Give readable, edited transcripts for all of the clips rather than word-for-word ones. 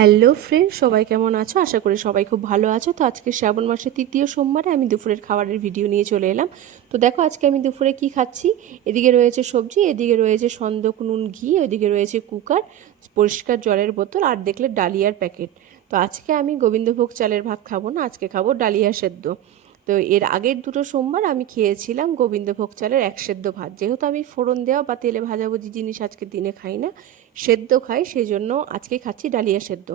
Hello friend, সবাই কেমন আছো? আশা করি সবাই খুব ভালো আছো। তো আজকে শ্রাবণ মাসের তৃতীয় সোমবারে আমি দুপুরের খাবারের ভিডিও নিয়ে চলে এলাম। তো দেখো আজকে আমি দুপুরে কি খাচ্ছি। এদিকে রয়েছে সবজি, এদিকে রয়েছে সন্দক নুন ঘি, ওইদিকে রয়েছে কুকার, পরিষ্কার জলের বোতল, আর দেখলে ডালিয়ার প্যাকেট। তো আজকে আমি গোবিন্দভোগ চালের ভাত খাবো না, আজকে খাবো ডালিয়া সেদ্ধ। তো এর আগের দুটো সোমবার আমি খেয়েছিলাম গোবিন্দভোগ চালের এক সেদ্ধ ভাত। যেহেতু আমি ফোড়ন দেওয়া বা তেলে ভাজাভুজি জিনিস আজকে দিনে খাই না, সেদ্ধ খাই, সেই জন্য আজকে খাচ্ছি ডালিয়া সেদ্ধ।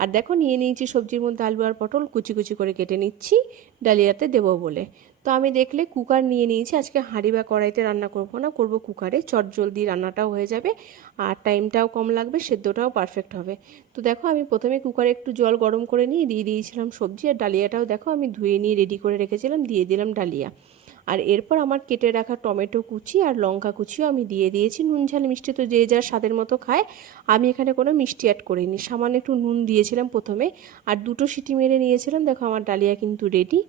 আর দেখো নিয়ে নিয়েছি সবজির মধ্যে আলু আর পটল, কুচি কুচি করে কেটে নিচ্ছি ডালিয়াতে দেবো বলে। তো আমি দেখলে কুকার নিয়ে নিয়েছি। আজকে হাঁড়ি বা কড়াইতে রান্না করবো না, করবো কুকারে। চটজলদি রান্নাটাও হয়ে যাবে আর টাইমটাও কম লাগবে, সেদ্ধটাও পারফেক্ট হবে। তো দেখো আমি প্রথমে কুকারে একটু জল গরম করে নিয়ে দিয়ে দিয়েছিলাম সবজি, আর ডালিয়াটাও দেখো আমি ধুয়ে নিয়ে রেডি করে রেখেছিলাম, দিয়ে দিলাম ডালিয়া। আর এরপর আমার কেটে রাখা টমেটো কুচি আর লঙ্কা কুচিও আমি দিয়ে দিয়েছি। নুন ঝাল মিষ্টি তো যে যার স্বাদের মতো খায়, আমি এখানে কোনো মিষ্টি অ্যাড করিনি, সামান্য একটু নুন দিয়েছিলাম প্রথমে। আর দুটো সিটি মেরে নিয়েছিলাম। দেখো আমার ডালিয়া কিন্তু রেডি।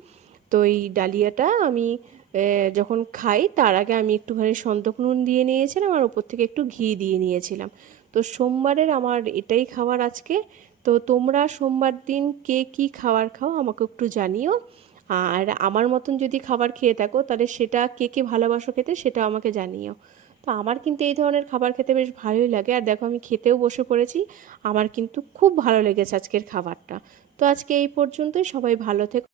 তো এই ডালিয়াটা আমি যখন খাই তার আগে আমি একটুখানি সন্দক নুন দিয়ে নিয়েছিলাম, আর ওপর থেকে একটু ঘি দিয়ে নিয়েছিলাম। তো সোমবারের আমার এটাই খাবার আজকে। তো তোমরা সোমবার দিন কে কী খাবার খাও আমাকে একটু জানিও। আর আমার মতন যদি খাবার খেয়ে থাকো তাহলে সেটা কে কে ভালোবাসো খেতে, সেটা আমাকে জানিও। তো আমার কিন্তু এই ধরনের খাবার খেতে বেশ ভালোই লাগে। আর দেখো আমি খেতেও বসে পড়েছি, আমার কিন্তু খুব ভালো লেগেছে আজকের খাবারটা। তো আজকে এই পর্যন্তই, সবাই ভালো থেকো।